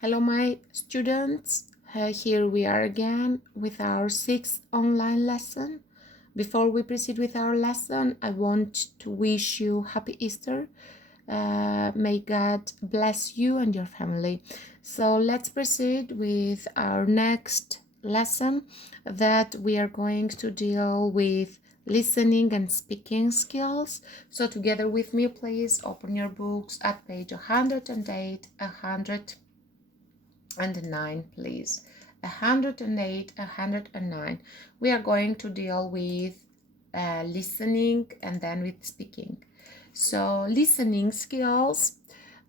Hello, my students. Here we are again with our sixth online lesson. Before we proceed with our lesson, I want to wish you happy Easter. May God bless you and your family. So let's proceed with our next lesson that we are going to deal with listening and speaking skills. So together with me, please open your books at page 108, 109, please. 108, 109. We are going to deal with listening and then with speaking. So listening skills.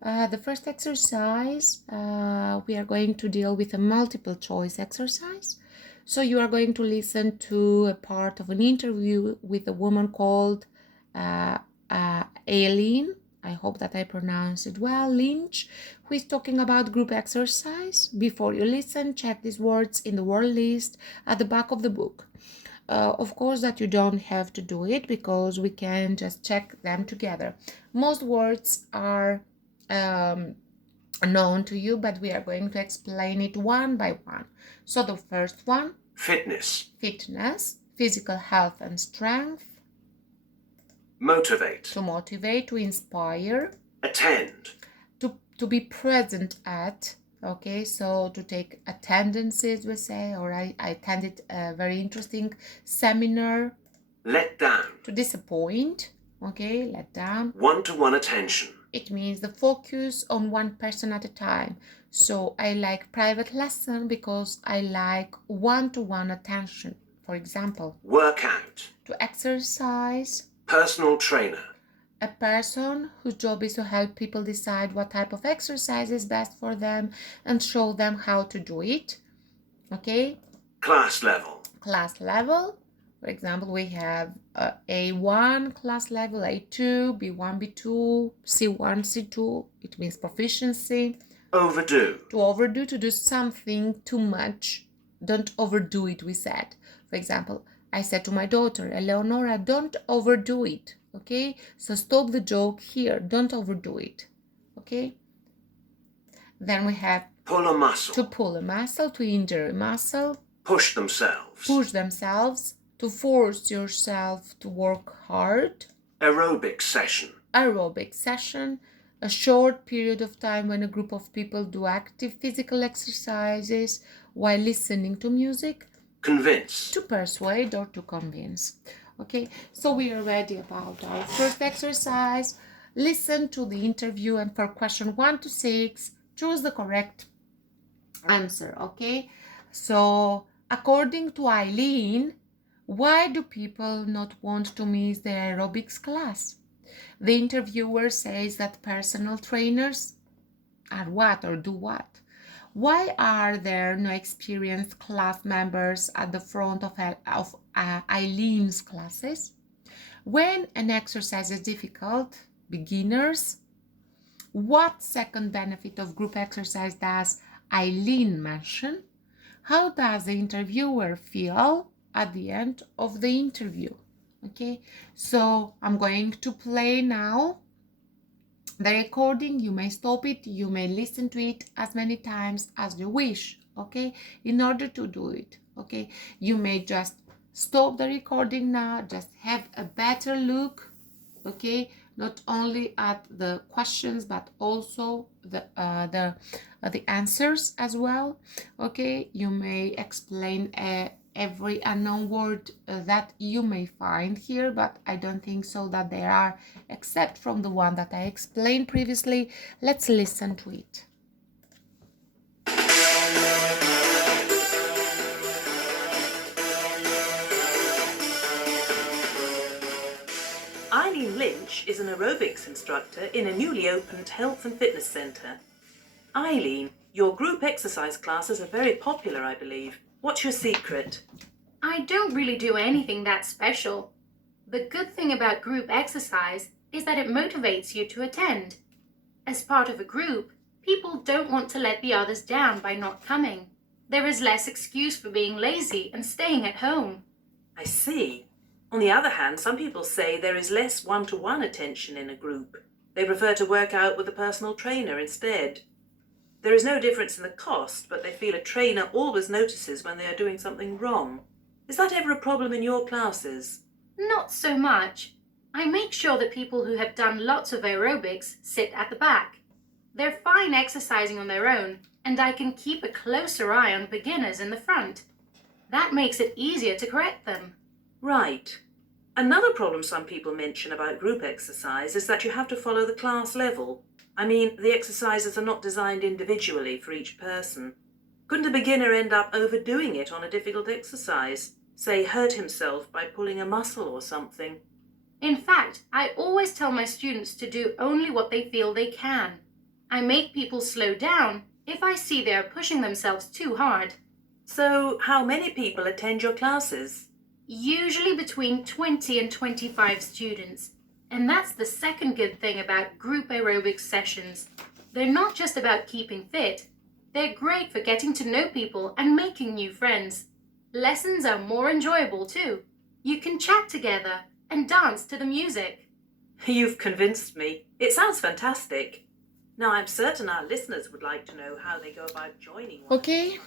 The first exercise, we are going to deal with a multiple choice exercise. So you are going to listen to a part of an interview with a woman called Aileen. I hope that I pronounce it well, Lynch, who is talking about group exercise. Before you listen, check these words in the word list at the back of the book. Of course that you don't have to do it because we can just check them together. Most words are known to you, but we are going to explain it one by one. So the first one, fitness, physical health and strength, motivate, to motivate, to inspire, attend, to be present at. Okay, so to take attendances, we say, or I attended a very interesting seminar. let down, To disappoint. Okay, let down. one-to-one attention. It means the focus on one person at a time. So I like private lesson because I like one-to-one attention. For example, workout, to exercise, personal trainer, a person whose job is to help people decide what type of exercise is best for them and show them how to do it. Okay? class level, For example, we have A1 class level, A2, B1, B2, C1, C2. It means proficiency. overdo, To overdo, to do something too much. Don't overdo it, we said. For example, I said to my daughter, Eleonora, don't overdo it. Okay? So stop the joke here. Don't overdo it. Okay? Then we have pull a muscle, to pull a muscle, to injure a muscle, push themselves, to force yourself to work hard, aerobic session, a short period of time when a group of people do active physical exercises while listening to music, convince, to persuade or to convince. Okay, so we are ready about our first exercise. Listen to the interview and for question 1 to 6, choose the correct answer. Okay, so according to Eileen, why do people not want to miss the aerobics class? The interviewer says that personal trainers are what or do what? Why are there no experienced class members at the front of Eileen's classes? When an exercise is difficult, beginners, what second benefit of group exercise does Eileen mention? How does the interviewer feel at the end of the interview? Okay, so I'm going to play now the recording. You may stop it, you may listen to it as many times as you wish. Okay, in order to do it, okay, you may just stop the recording now, just have a better look, okay, not only at the questions but also the answers as well. Okay, you may explain every unknown word that you may find here, but I don't think so that there are, except from the one that I explained previously. Let's listen to it. Eileen Lynch is an aerobics instructor in a newly opened health and fitness centre. Eileen, your group exercise classes are very popular, I believe. What's your secret? I don't really do anything that special. The good thing about group exercise is that it motivates you to attend. As part of a group, people don't want to let the others down by not coming. There is less excuse for being lazy and staying at home. I see. On the other hand, some people say there is less one-to-one attention in a group. They prefer to work out with a personal trainer instead. There is no difference in the cost, but they feel a trainer always notices when they are doing something wrong. Is that ever a problem in your classes? Not so much. I make sure that people who have done lots of aerobics sit at the back. They're fine exercising on their own, and I can keep a closer eye on beginners in the front. That makes it easier to correct them. Right. Another problem some people mention about group exercise is that you have to follow the class level. I mean, the exercises are not designed individually for each person. Couldn't a beginner end up overdoing it on a difficult exercise? Say, hurt himself by pulling a muscle or something? In fact, I always tell my students to do only what they feel they can. I make people slow down if I see they are pushing themselves too hard. So, how many people attend your classes? Usually between 20 and 25 students. And that's the second good thing about group aerobics sessions. They're not just about keeping fit. They're great for getting to know people and making new friends. Lessons are more enjoyable too. You can chat together and dance to the music. You've convinced me. It sounds fantastic. Now, I'm certain our listeners would like to know how they go about joining one. Okay,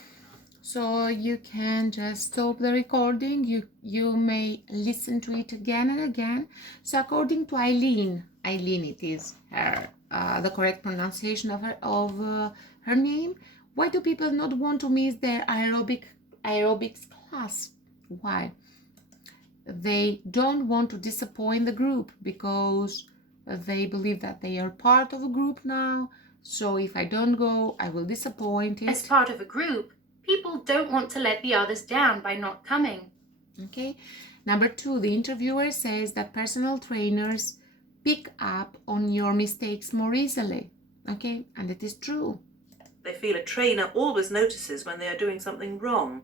so you can just stop the recording. You may listen to it again and again. So according to Eileen, it is her the correct pronunciation of her name. Why do people not want to miss their aerobics class? Why? They don't want to disappoint the group because they believe that they are part of a group now. So if I don't go, I will disappoint it. As part of a group, people don't want to let the others down by not coming. Okay. Number 2, the interviewer says that personal trainers pick up on your mistakes more easily. Okay, and it is true. They feel a trainer always notices when they are doing something wrong.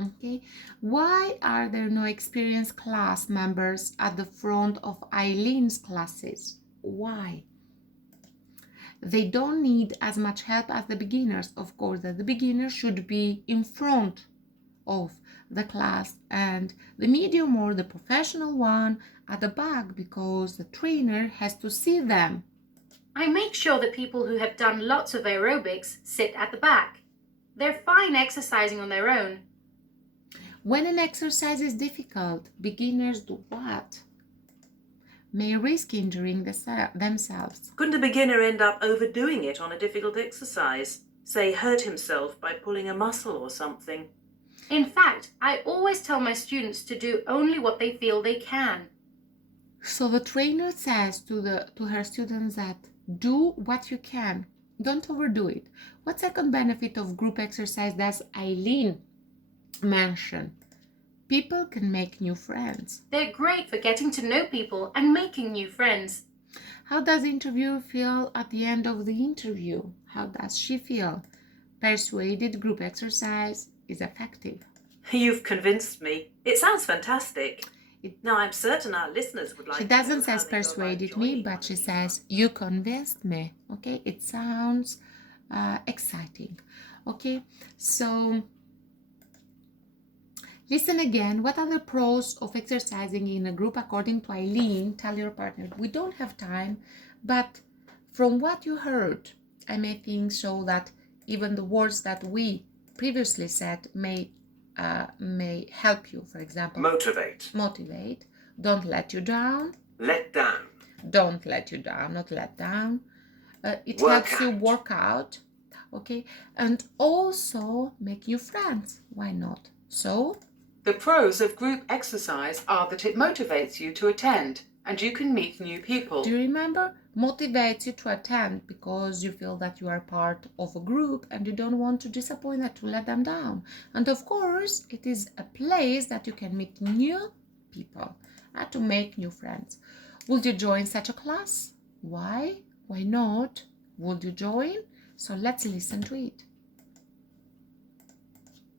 Okay, why are there no experienced class members at the front of Eileen's classes? Why? They don't need as much help as the beginners. Of course, that the beginner should be in front of the class and the medium or the professional one at the back because the trainer has to see them. I make sure that people who have done lots of aerobics sit at the back. They're fine exercising on their own. When an exercise is difficult, beginners do what? May risk injuring themselves. Couldn't a beginner end up overdoing it on a difficult exercise? Say, hurt himself by pulling a muscle or something? In fact, I always tell my students to do only what they feel they can. So the trainer says to her students that do what you can. Don't overdo it. What second benefit of group exercise does Eileen mention? People can make new friends. They're great for getting to know people and making new friends. How does the interviewer feel at the end of the interview? How does she feel? Persuaded group exercise is effective. You've convinced me. It sounds fantastic. Now, I'm certain our listeners would like She to know doesn't how say they go about persuaded me, joining but one she of these says you convinced me. Okay, it sounds exciting. Okay, so listen again. What are the pros of exercising in a group according to Eileen? Tell your partner. We don't have time, but from what you heard, I may think so that even the words that we previously said may help you. For example, motivate, don't let you down, let down, don't let you down, not let down. It Work helps you out. work out, okay, and also make new friends. Why not? So The pros of group exercise are that it motivates you to attend and you can meet new people. do you remember? Motivates you to attend because you feel that you are part of a group and you don't want to disappoint them, to let them down. And of course, it is a place that you can meet new people and to make new friends. Would you join such a class? Why? Why not? Would you join? So let's listen to it.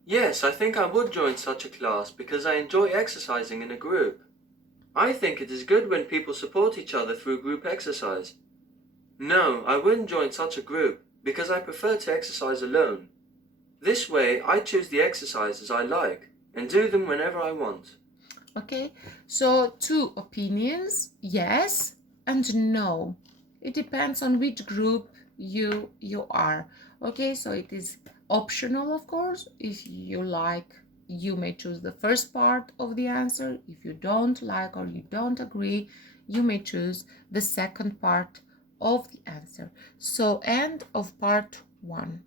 Yes, I think I would join such a class because I enjoy exercising in a group. I think it is good when people support each other through group exercise. No, I wouldn't join such a group because I prefer to exercise alone. This way, I choose the exercises I like and do them whenever I want. Okay, so 2 opinions, yes and no. It depends on which group you are. Okay, so it is optional, of course. If you like, you may choose the first part of the answer. If you don't like or you don't agree, you may choose the second part of the answer. So end of part 1.